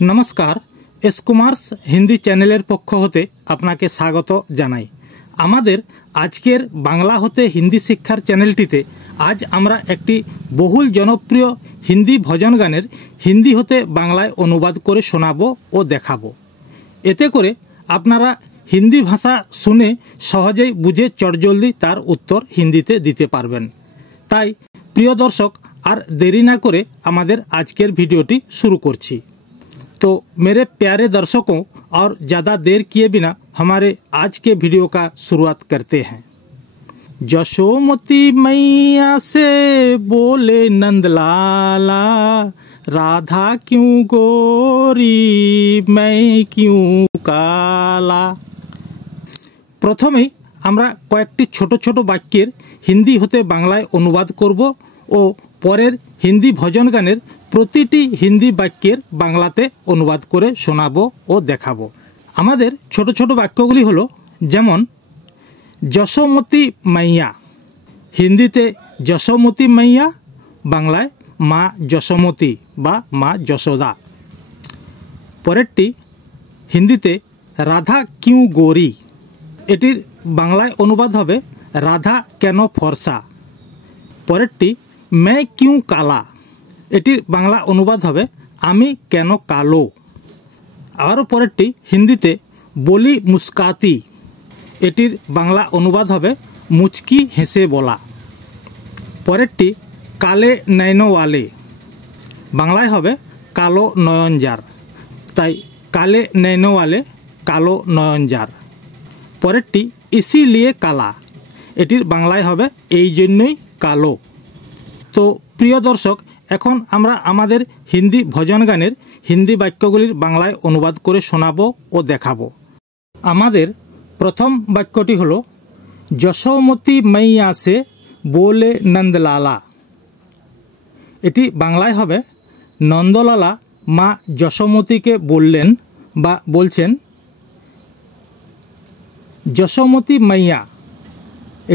नमस्कार S Kumars Hindi चैनेलेर पक्ष होते आपनाके स्वागत जानाई। आमादेर आजकेर बांगला होते हिंदी शिक्षार चैनलटीते आज आमरा एकटी बहुल जनप्रिय हिंदी भजन गानेर हिंदी होते बांगलाय अनुवाद करे शोनाबो ओ देखाबो। एते करे आपनारा हिंदी भाषा शुने सहजेई बुझे चटजल्दी तार उत्तर हिंदीते दिते पारबेन। ताई प्रिय दर्शक आर देरी ना करे आमादेर आजकेर भिडियोटी शुरू करछि। तो मेरे प्यारे दर्शकों और ज़्यादा देर किए बिना हमारे आज के वीडियो का शुरुआत करते हैं। यशोमती मैया से बोले नंदलाला, राधा क्यों गोरी मैं क्यों काला। प्रथमेই আমরা কয়েকটি ছোট ছোট বাক্যের হিন্দি হতে বাংলায় অনুবাদ করব ও পরের হিন্দি ভজন গানের প্রতিটি হিন্দি বাক্যের বাংলাতে অনুবাদ করে শোনাবো ও দেখাবো। আমাদের ছোট ছোট বাক্যগুলি হলো যেমন যশোমতী মাইয়া, হিন্দিতে যশোমতী মাইয়া, বাংলায় মা যশোমতী বা মা যশোদা। পরেরটি হিন্দিতে রাধা কিউ গোরি, এটির বাংলায় অনুবাদ হবে রাধা কেন ফর্সা। পরেরটি মে কিউ কালা, এটির বাংলা অনুবাদ হবে আমি কেন কালো। আরও পরেরটি হিন্দিতে বলি মুস্কাতি, এটির বাংলা অনুবাদ হবে মুচকি হেসে বলা। পরেরটি কালে নয়নওয়ালে, বাংলায় হবে কালো নয়ন যার, তাই কালে নয়নওয়ালে কালো নয়ন যার। পরেরটি ইসিলিয়ে কালা, এটির বাংলায় হবে এই জন্যই কালো। তো প্রিয় দর্শক, এখন আমরা আমাদের হিন্দি ভজন গানের হিন্দি বাক্যগুলির বাংলায় অনুবাদ করে শোনাবো ও দেখাবো। আমাদের প্রথম বাক্যটি হলো যশোমতী মাইয়া সে बोले नंदलाला, এটি বাংলায় হবে নন্দলালা মা যশোমতীকে বললেন বা বলছেন। যশোমতী মাইয়া,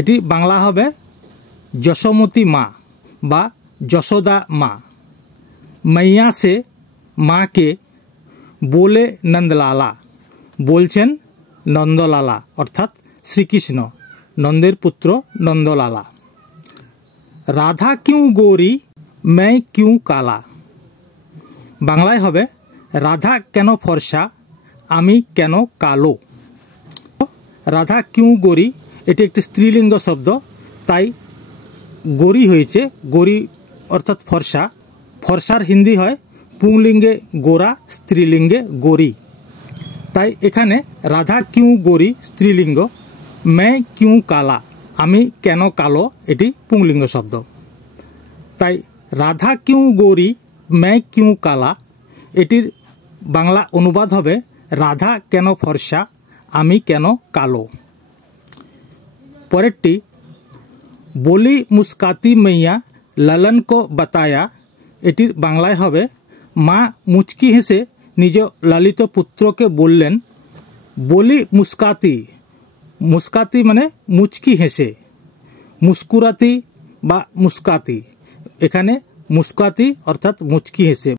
এটি বাংলা হবে যশোমতী মা বা যশোদা মা। মাইয়া সে মাকে, বলে নন্দলালা, বলছেন নন্দলালা অর্থাৎ শ্রীকৃষ্ণ, নন্দের পুত্র নন্দলালা। রাধা কিউ গোরি मैं क्यों কালা, বাংলায় হবে রাধা কেন ফর্সা আমি কেন কালো। রাধা কিউ গোরি, এটি একটি স্ত্রীলিঙ্গ শব্দ, তাই গোরি হয়েছে। গোরি অর্থাৎ ফর্সা, ফর্সার হিন্দি হয় পুংলিঙ্গে গোরা, স্ত্রীলিঙ্গে গোরি। তাই এখানে রাধা কিউ গোরি স্ত্রীলিঙ্গ, मैं क्यों কালা আমি কেন কালো, এটি পুংলিঙ্গ শব্দ। তাই রাধা কিউ গোরি मैं क्यों কালা, এটির বাংলা অনুবাদ হবে রাধা কেন ফর্সা আমি কেন কালো। পরেরটি বলি মুস্কাতি মাইয়া লালন কো বাতায়া, এটির বাংলায় হবে মা মুচকি হেসে নিজ লালিত পুত্রকে বললেন। বলি মুস্কাতি, মুস্কাতি মানে মুচকি হেসে, মুস্কুরাতি বা মুস্কাতি, এখানে মুস্কাতি অর্থাৎ মুচকি হেসে।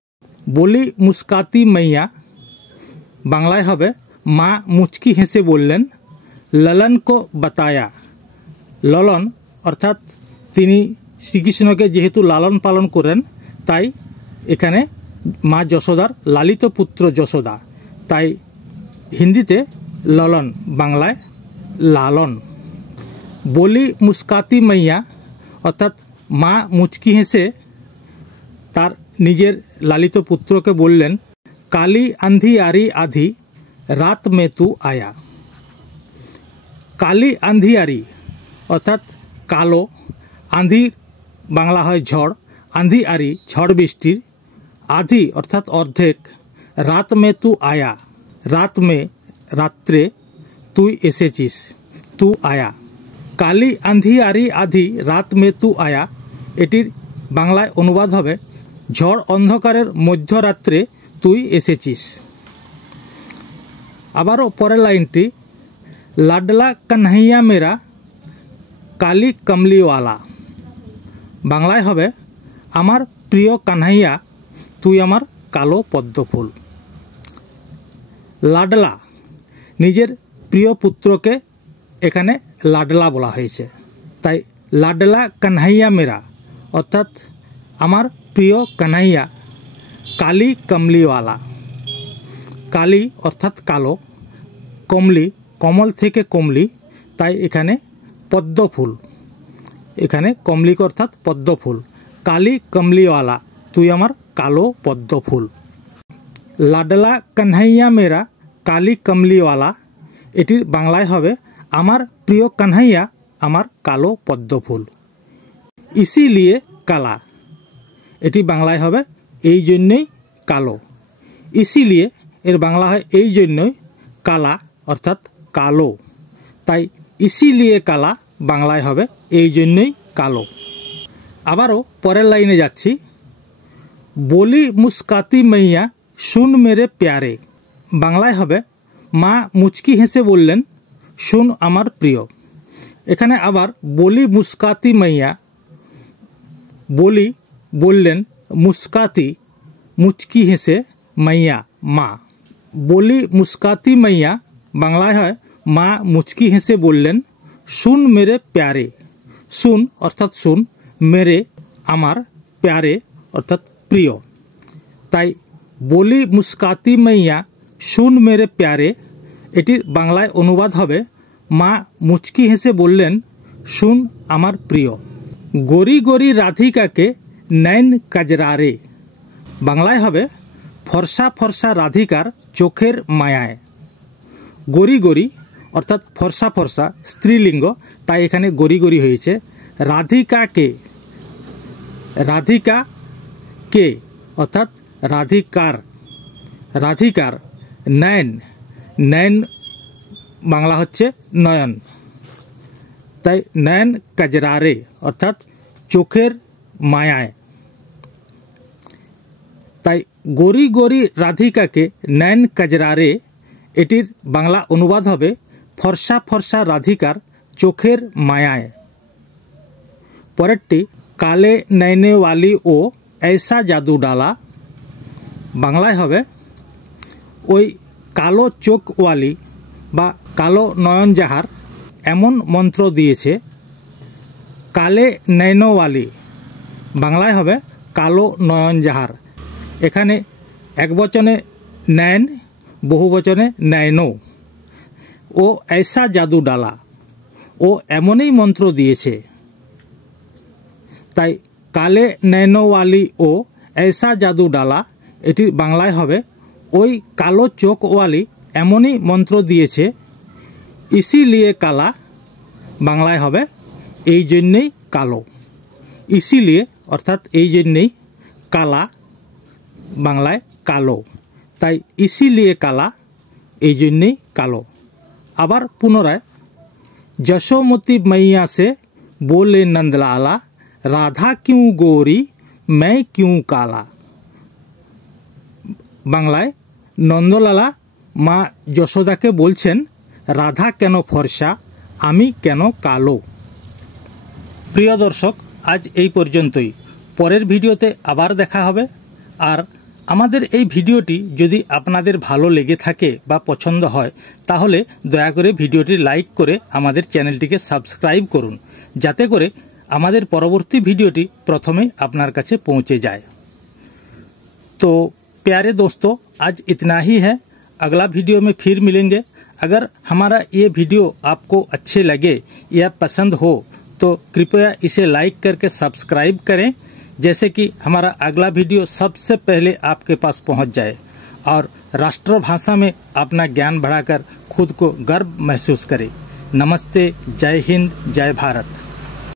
বলি মুস্কাতি মাইয়া বাংলায় হবে মা মুচকি হেসে বললেন। ললন কো বাতায়া, ললন অর্থাৎ তিনি শ্রীকৃষ্ণকে যেহেতু লালন পালন করেন, তাই এখানে মা যশোদার লালিত পুত্র যশোদা, তাই হিন্দিতে ললন, বাংলায় লালন। বলি মুস্কাতি মাইয়া অর্থাৎ মা মুচকি হেসে তার নিজের লালিত পুত্রকে বললেন কালি আন্ধি আরি আধি রাত মে তু আয়া। কালি আন্ধি আরি অর্থাৎ কালো, আন্ধির বাংলা হয় ঝড়, আন্ধি আরি ঝড় বৃষ্টির, আধি অর্থাৎ অর্ধেক, রাত মে তু আয়া রাত মে রাত্রে, তুই এসেছিস, তু আয়া। কালি আন্ধি আরি আধি রাত মে তু আয়া, এটির বাংলায় অনুবাদ হবে ঝড় অন্ধকারের মধ্যরাত্রে তুই এসেছিস। আবারও পরের লাইনটি লাডলা কানহাইয়া মেরা কালি কমলিওয়ালা, বাংলায় হবে আমার প্রিয় কানহাইয়া তুই আমার কালো পদ্মফুল। লাডলা, নিজের প্রিয় পুত্রকে এখানে লাডলা বলা হয়েছে। তাই লাডলা কানহাইয়া মেরা অর্থাৎ আমার প্রিয় কানহাইয়া কালি কমলিওয়ালা। কালি অর্থাৎ কালো, কমলি কমল থেকে কমলি, তাই এখানে পদ্ম ফুল, এখানে কমলিক অর্থাৎ পদ্ম ফুল। কালি কমলিওয়ালা, তুই আমার কালো পদ্ম ফুল। লাডলা কানহাইয়া মেরা কালি কমলিওয়ালা, এটির বাংলায় হবে আমার প্রিয় কানহাইয়া আমার কালো পদ্ম ফুল। ইসিলিয়ে কালা, এটি বাংলায় হবে এই জন্যই কালো। ইসিলিয়ে এর বাংলা হয় এই জন্যই, কালা অর্থাৎ কালো, তাই ইসিলিয়ে কালা বাংলায় হবে এই জন্যই কালো। আবারও পরের লাইনে যাচ্ছি। বলি মুস্কাতি মাইয়া শুন মেরে প্যারে, বাংলায় হবে মা মুচকি হেসে বললেন শুন আমার প্রিয়। এখানে আবার বলি মুস্কাতি মাইয়া, বলি বললেন, মুস্কাতি মুচকি হেসে, মাইয়া মা। বলি মুস্কাতি মাইয়া বাংলায় হয় মা মুচকি হেসে বললেন শুন মেরে প্যারে। শুন অর্থাৎ শুন, মেরে আমার, প্যারে অর্থাৎ প্রিয়। তাই বলি মুস্কাতি মাইয়া শুন মেরে প্যারে, এটির বাংলায় অনুবাদ হবে মা মুচকি হেসে বললেন শুন আমার প্রিয়। গরি গরি রাধিকাকে নয়ন কাজরারে, বাংলায় হবে ফর্সা ফর্সা রাধিকার চোখের মায়ায়। গরি গরি অর্থাৎ ফর্সা ফর্সা স্ত্রীলিঙ্গ, তাই এখানে গরি গরি হয়েছে। রাধিকাকে, রাধিকা কে অর্থাৎ রাধিকার, রাধিকার। নয়ন, নয়ন বাংলা হচ্ছে নয়ন, তাই নয়ন কাজরারে অর্থাৎ চোখের মায়ায়। তাই গরি গরি রাধিকাকে নয়ন কাজরারে, এটির বাংলা অনুবাদ হবে ফর্সা ফর্সা রাধিকার চোখের মায়ায়। পরেরটি কালে নয়নে ওয়ালি ও ऐसा জাদু ডালা, বাংলায় হবে ওই কালো চোখওয়ালি বা কালো নয়ন যাহার এমন মন্ত্র দিয়েছে। কালে নয়নওয়ালি বাংলায় হবে কালো নয়ন যাহার। এখানে এক বচনে নয়ন, বহু বচনে নয়নো। ও ऐसा জাদু ডালা, ও এমনই মন্ত্র দিয়েছে। তাই কালে নয়নওয়ালি ও ऐसा জাদু ডালা, এটির বাংলায় হবে ওই কালো চোখওয়ালি এমনই মন্ত্র দিয়েছে। ইসিলিয়ে কালা বাংলায় হবে এই জন্যেই কালো। ইসিলিয়ে অর্থাৎ এই জন্যেই, কালা বাংলায় কালো, তাই ইসিলিয়ে কালা এই জন্যেই কালো। আবার পুনরায় যশোমতী मैया से बोले नंदलाला राधा क्यों गोरी मैं क्यों काला, বাংলায় নন্দলালা মা যশোদাকে বলছেন রাধা কেন ফর্সা আমি কেন কালো। প্রিয় দর্শক, আজ এই পর্যন্তই। পরের ভিডিওতে আবার দেখা হবে। আর আমাদের এই ভিডিওটি যদি আপনাদের ভালো লেগে থাকে বা পছন্দ হয়, তাহলে দয়া করে ভিডিওটি লাইক করে আমাদের চ্যানেলটিকে সাবস্ক্রাইব করুন, যাতে করে আমাদের পরবর্তী ভিডিওটি প্রথমেই আপনার কাছে পৌঁছে যায়। तो प्यारे दोस्तों, आज इतना ही है। अगला वीडियो में फिर मिलेंगे। अगर हमारा ये वीडियो आपको अच्छे लगे या पसंद हो तो कृपया इसे लाइक करके सब्सक्राइब करें, जैसे कि हमारा अगला वीडियो सबसे पहले आपके पास पहुंच जाए और राष्ट्रभाषा में अपना ज्ञान बढ़ाकर खुद को गर्व महसूस करें। नमस्ते, जय हिंद, जय भारत।